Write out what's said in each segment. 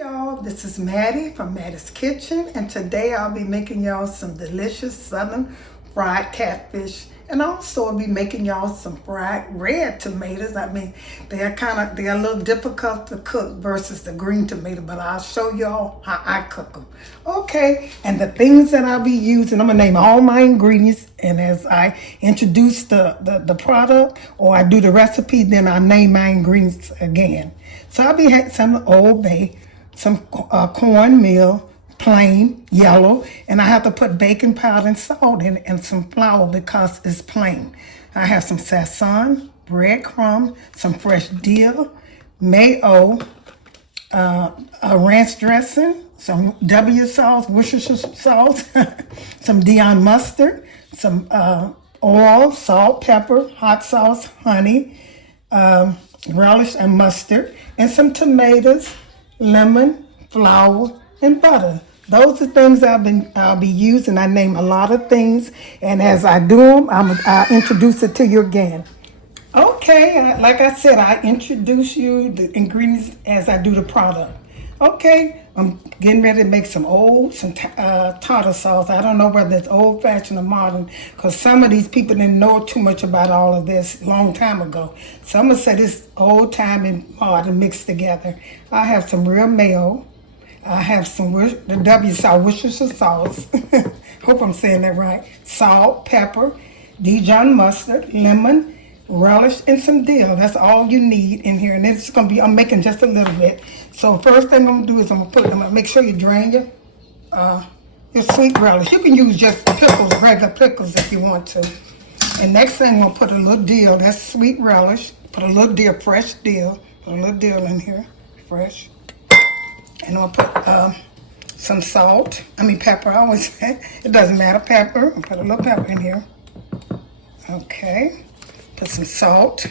Y'all, this is Mattie from Mattie's Kitchen, and today I'll be making y'all some delicious southern fried catfish, and also I'll be making y'all some fried red tomatoes. I mean, they're a little difficult to cook versus the green tomato, but I'll show y'all how I cook them. Okay, and the things that I'll be using, I'm gonna name all my ingredients, and as I introduce the product or I do the recipe, then I name my ingredients again. So I'll be having some Old Bay, some cornmeal, plain, yellow, and I have to put baking powder and salt in it and some flour because it's plain. I have some Sazon, breadcrumb, some fresh dill, Mayo, a ranch dressing, some W sauce, Worcestershire sauce, some Dijon mustard, some oil, salt, pepper, hot sauce, honey, relish and mustard, and some tomatoes, lemon, flour, and butter. Those are things I'll be using. I name a lot of things, and as I do them, I'll introduce it to you again. Okay, like I said, I introduce you the ingredients as I do the product. Okay, I'm getting ready to make some tartar sauce. I don't know whether it's old-fashioned or modern, because some of these people didn't know too much about all of this a long time ago. So I'm going to say this old-time and modern mixed together. I have some real mayo. I have some the W sauce, Worcestershire sauce. Hope I'm saying that right. Salt, pepper, Dijon mustard, lemon, relish, and some dill. That's all you need in here. And it's going to be, I'm making just a little bit. So first thing I'm going to do is I'm going to make sure you drain your sweet relish. You can use just pickles, regular pickles if you want to. And next thing I'm going to put a little dill. That's sweet relish. Put a little dill, fresh dill. Put a little dill in here, fresh. And I'm going to put some salt. Pepper, I always say. It doesn't matter, pepper. I'll put a little pepper in here. Okay. Put some salt.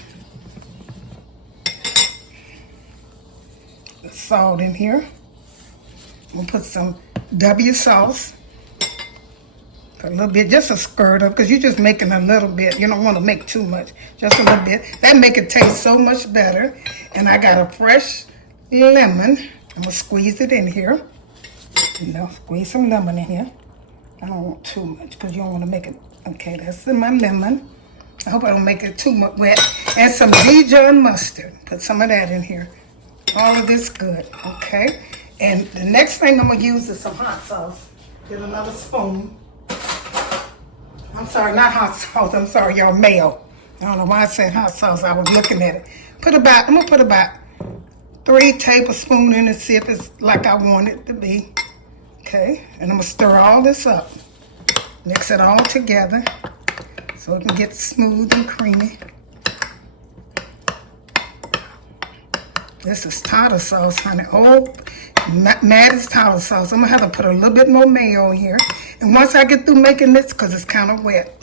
Salt in here. We'll put some W sauce. Put a little bit, just a squirt of, because you're just making a little bit. You don't want to make too much. Just a little bit. That make it taste so much better. And I got a fresh lemon. I'm going to squeeze it in here. Squeeze some lemon in here. I don't want too much because you don't want to make it. Okay, that's in my lemon. I hope I don't make it too much wet. And some Dijon mustard. Put some of that in here. All of this good, okay? And the next thing I'm going to use is some hot sauce. Get another spoon. I'm sorry, not hot sauce. I'm sorry, y'all, mayo. I don't know why I said hot sauce. I was looking at it. I'm going to put about 3 tablespoons in it, see if it's like I want it to be. Okay, and I'm going to stir all this up. Mix it all together so it can get smooth and creamy. This is tartar sauce, honey. Oh, Mattie's tartar sauce. I'm going to have to put a little bit more mayo in here. And once I get through making this, because it's kind of wet,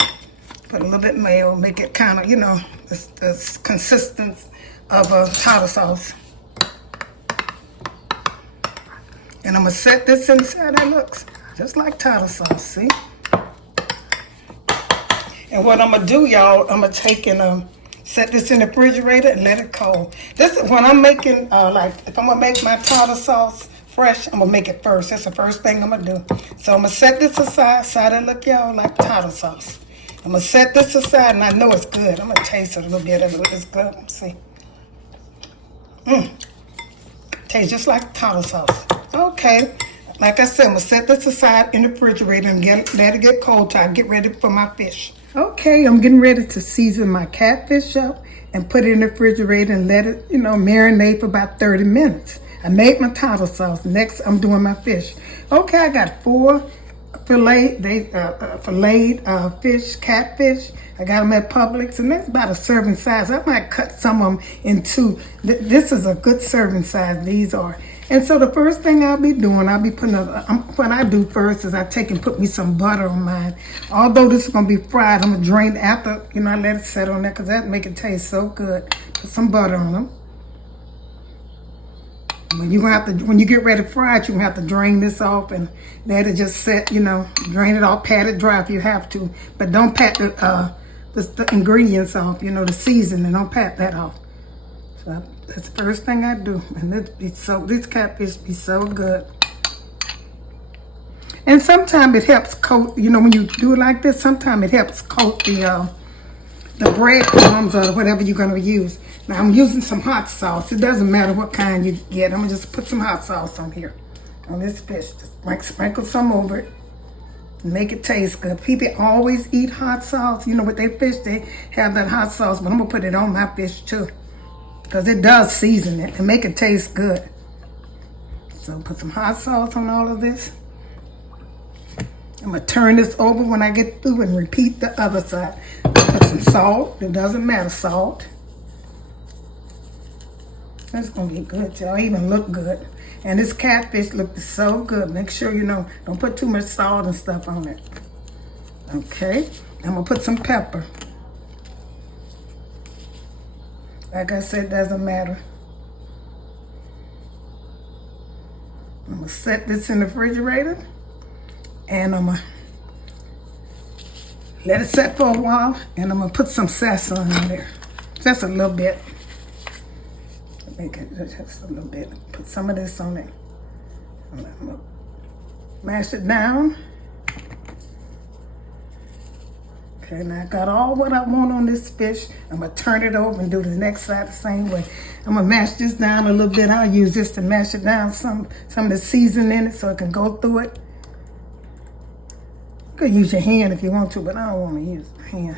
put a little bit mayo, make it kind of, the consistency of a tartar sauce. And I'm going to set this inside. That looks just like tartar sauce, see? And what I'm going to do, y'all, I'm going to take and set this in the refrigerator and let it cold. This is when I'm making, if I'm going to make my tartar sauce fresh, I'm going to make it first. That's the first thing I'm going to do. So I'm going to set this aside. So that look, y'all, like tartar sauce. I'm going to set this aside, and I know it's good. I'm going to taste it a little bit of it. It's good. Let's see. Tastes just like tartar sauce. Okay. Like I said, I'm going to set this aside in the refrigerator and let it get cold till I get ready for my fish. Okay, I'm getting ready to season my catfish up and put it in the refrigerator and let it, marinate for about 30 minutes. I made my tartar sauce. Next, I'm doing my fish. Okay, I got 4 filleted fish, catfish. I got them at Publix, and that's about a serving size. I might cut some of them in 2. This is a good serving size, these are. And so the first thing I'll be doing, I'll be putting what I do first is I take and put me some butter on mine. Although this is going to be fried, I'm going to drain it after, I let it set on there because that make it taste so good. Put some butter on them. When you get ready to fry it, you're going to have to drain this off and let it just set, drain it off, pat it dry if you have to. But don't pat the ingredients off, the seasoning, don't pat that off. So That's the first thing I do. And this catfish be so good. And sometimes it helps coat, you know, when you do it like this, sometimes it helps coat the breadcrumbs or whatever you're going to use. Now, I'm using some hot sauce. It doesn't matter what kind you get. I'm going to just put some hot sauce on here, on this fish. Just sprinkle some over it and make it taste good. People always eat hot sauce. You know, with their fish, they have that hot sauce, but I'm going to put it on my fish too, because it does season it and make it taste good. So put some hot sauce on all of this. I'm going to turn this over when I get through and repeat the other side. Put some salt. It doesn't matter, salt. That's going to be good, y'all. Even look good. And this catfish looks so good. Make sure, you know, don't put too much salt and stuff on it. Okay. I'm going to put some pepper. Like I said, doesn't matter. I'm going to set this in the refrigerator. And I'm going to let it set for a while. And I'm going to put some Sazon in there. Just a little bit. Make it just a little bit. Put some of this on it. I'm going to mash it down. Okay, now I got all what I want on this fish. I'm going to turn it over and do the next side the same way. I'm going to mash this down a little bit. I'll use this to mash it down. Some of the seasoning in it so it can go through it. You could use your hand if you want to, but I don't want to use my hand.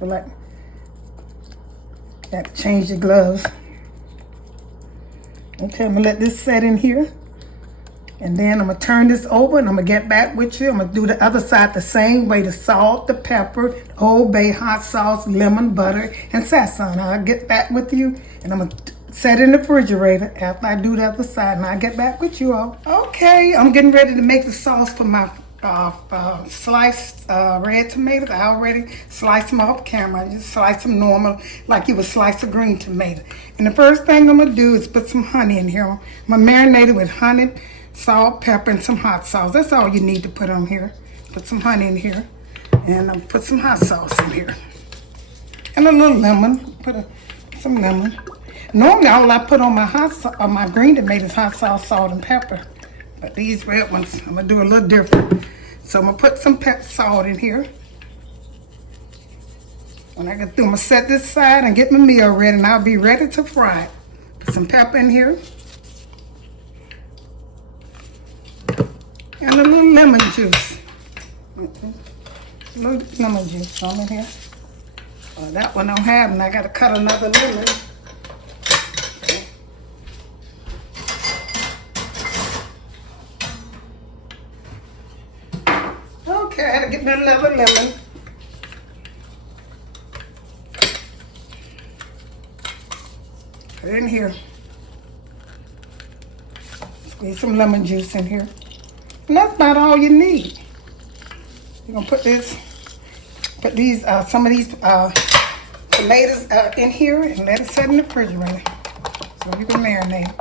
But like, you got to change your gloves. Okay, I'm going to let this set in here. And then I'm going to turn this over and I'm going to get back with you. I'm going to do the other side the same way. The salt, the pepper, the Old Bay hot sauce, lemon, butter, and Sazon. I'll get back with you and I'm going to set it in the refrigerator after I do the other side. And I'll get back with you all. Okay, I'm getting ready to make the sauce for my sliced red tomatoes. I already sliced them off camera. I just slice them normal, like you would slice a green tomato. And the first thing I'm going to do is put some honey in here. I'm going to marinate it with honey, salt, pepper, and some hot sauce. That's all you need to put on here. Put some honey in here. And I'll put some hot sauce in here. And a little lemon. Some lemon. Normally, all I put on my green tomatoes, hot sauce, salt, and pepper. But these red ones, I'm going to do a little different. So I'm going to put some salt in here. When I get through, I'm going to set this aside and get my meal ready, and I'll be ready to fry it. Put some pepper in here. And a little lemon juice. A little lemon juice, some in here. Well, that one don't have, and I got to cut another lemon. Okay, I had to get me another lemon. Put it in here. Squeeze some lemon juice in here. And that's about all you need. You're gonna put these, some of these tomatoes in here and let it set in the refrigerator so you can marinate.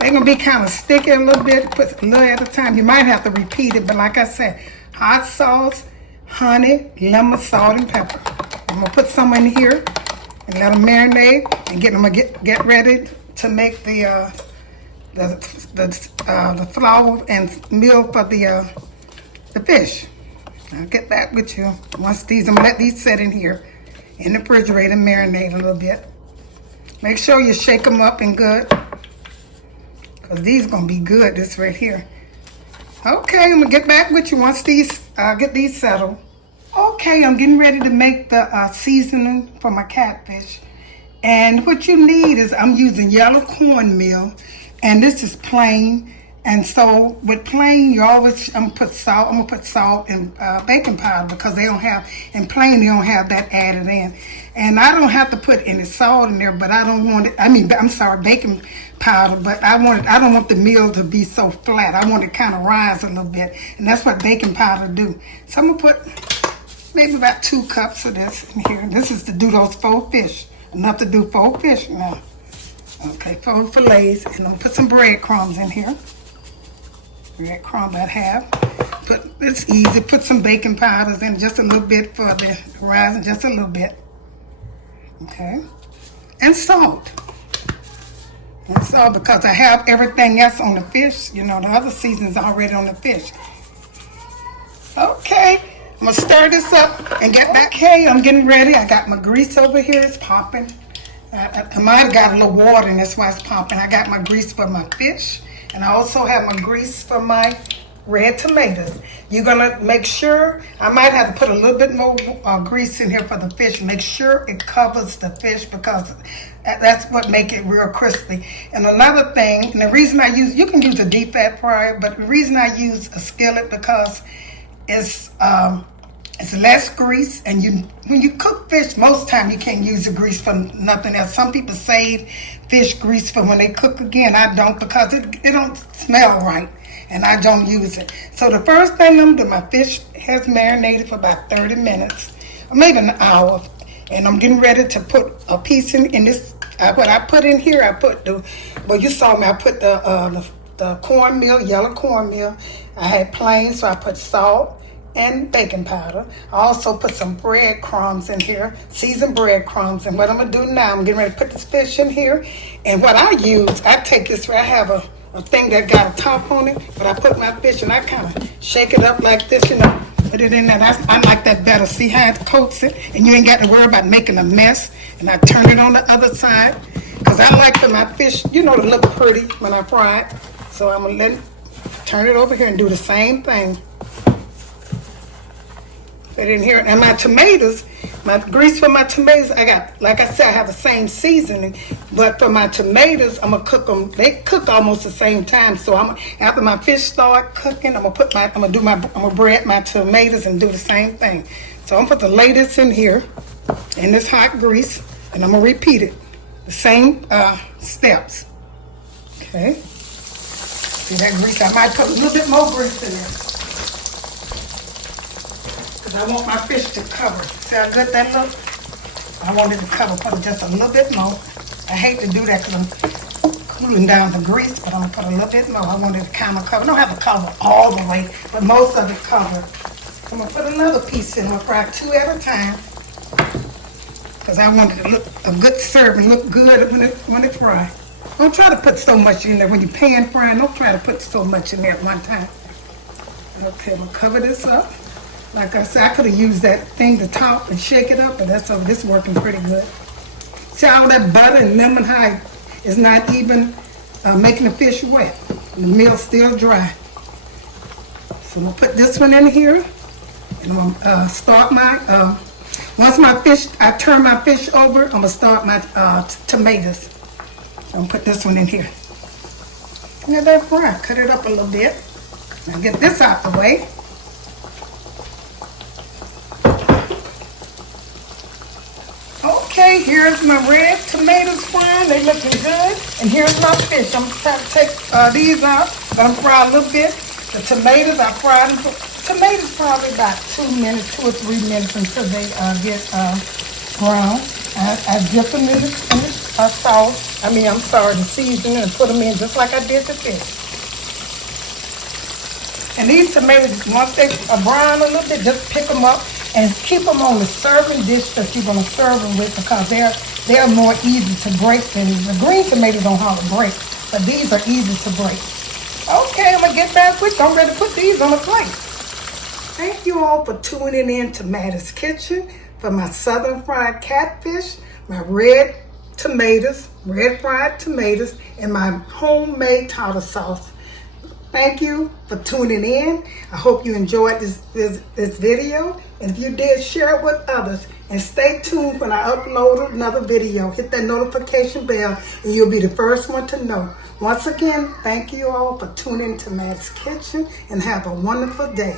They're gonna be kind of sticky a little bit. Put a little at a time. You might have to repeat it, but like I said, hot sauce, honey, lemon, salt, and pepper. I'm gonna put some in here and let them marinate and get ready to make the flour and meal for the fish. I'll get back with you once these. I'm gonna let these set in here in the refrigerator and marinate a little bit. Make sure you shake them up and good, because these are gonna be good. This right here. Okay, I'm gonna get back with you once these get these settled. Okay, I'm getting ready to make the seasoning for my catfish. And what you need is, I'm using yellow cornmeal, and this is plain. And so with plain, you always, I'm gonna put salt and baking powder, because they don't have, in plain, they don't have that added in. And I don't have to put any salt in there, but I don't want it, baking powder, but I don't want the meal to be so flat. I want it kind of rise a little bit, and that's what baking powder do. So I'm gonna put maybe about 2 cups of this in here. This is to do those 4 fish. Enough to do 4 fish now. Okay, 4 fillets, and I'm gonna put some breadcrumbs in here. Breadcrumb I have. It's easy. Put some baking powders in, just a little bit for the rising, just a little bit. Okay. And salt. And salt, because I have everything else on the fish. You know, the other seasoning's already on the fish. Okay. I'm going to stir this up and get back. Hey, I'm getting ready. I got my grease over here. It's popping. I might have got a little water, and that's why it's popping. I got my grease for my fish, and I also have my grease for my red tomatoes. You're going to make sure, I might have to put a little bit more grease in here for the fish. Make sure it covers the fish, because that's what make it real crispy. And another thing, and the reason I use, you can use a deep fat fryer, but the reason I use a skillet, because it's less grease, and when you cook fish, most time you can't use the grease for nothing else. Some people save fish grease for when they cook again. I don't, because it don't smell right, and I don't use it. So the first thing I'm doing, my fish has marinated for about 30 minutes, or maybe an hour, and I'm getting ready to put a piece in this. What I put in here, I put you saw me, I put the cornmeal, yellow cornmeal. I had plain, so I put salt and baking powder. I also put some breadcrumbs in here, seasoned breadcrumbs. And what I'm gonna do now, I'm getting ready to put this fish in here. And what I use, I take this, I have a thing that got a top on it, but I put my fish and I kind of shake it up like this, you know, put it in there. I like that better. See how it coats it? And you ain't got to worry about making a mess. And I turn it on the other side, because I like for my fish, you know, to look pretty when I fry it. So I'm gonna turn it over here and do the same thing. Put it in here. And my tomatoes, my grease for my tomatoes, I got, like I said, I have the same seasoning, but for my tomatoes, I'm gonna cook them. They cook almost the same time. So after my fish start cooking, I'm gonna bread my tomatoes and do the same thing. So I'm gonna lay this in here in this hot grease, and I'm gonna repeat it, the same steps. Okay. See that grease? I might put a little bit more grease in there, I want my fish to cover. See how good that looks? I want it to cover, put just a little bit more. I hate to do that because I'm cooling down the grease, but I'm gonna put a little bit more. I want it to kind of cover. I don't have to cover all the way, but most of it covered. I'm gonna put another piece in. I'm gonna fry 2 at a time, because I want it to look a good serving, look good when it fry. Don't try to put so much in there when you pan frying. Don't try to put so much in there at one time. Okay, I'm gonna cover this up. Like I said, I could have used that thing to top and shake it up, but this is working pretty good. See all that butter and lemon, how it's not even making the fish wet. The meal's still dry. So I'm gonna put this one in here, and I'm gonna start my, once I turn my fish over, I'm gonna start my tomatoes. I'm gonna put this one in here. Let that fry, cut it up a little bit. Now get this out the way. Okay, here's my red tomatoes frying. They looking good. And here's my fish. I'm trying to take these out, but I'm frying a little bit. The tomatoes, I fried them. Tomatoes probably about 2 minutes, 2 or 3 minutes until they get brown. I dip them in the sauce. The seasoning, and put them in just like I did the fish. And these tomatoes, once they are brown a little bit, just pick them up and keep them on the serving dish that you're going to serve them with, because they're more easy to break than the green tomatoes don't hardly break, but these are easy to break. Okay, I'm going to get back with you. I'm ready to put these on the plate. Thank you all for tuning in to Mattie's Kitchen for my southern fried catfish, my red fried tomatoes, and my homemade tartar sauce. Thank you for tuning in. I hope you enjoyed this video. And if you did, share it with others. And stay tuned when I upload another video. Hit that notification bell and you'll be the first one to know. Once again, thank you all for tuning in to Mattie's Kitchen, and have a wonderful day.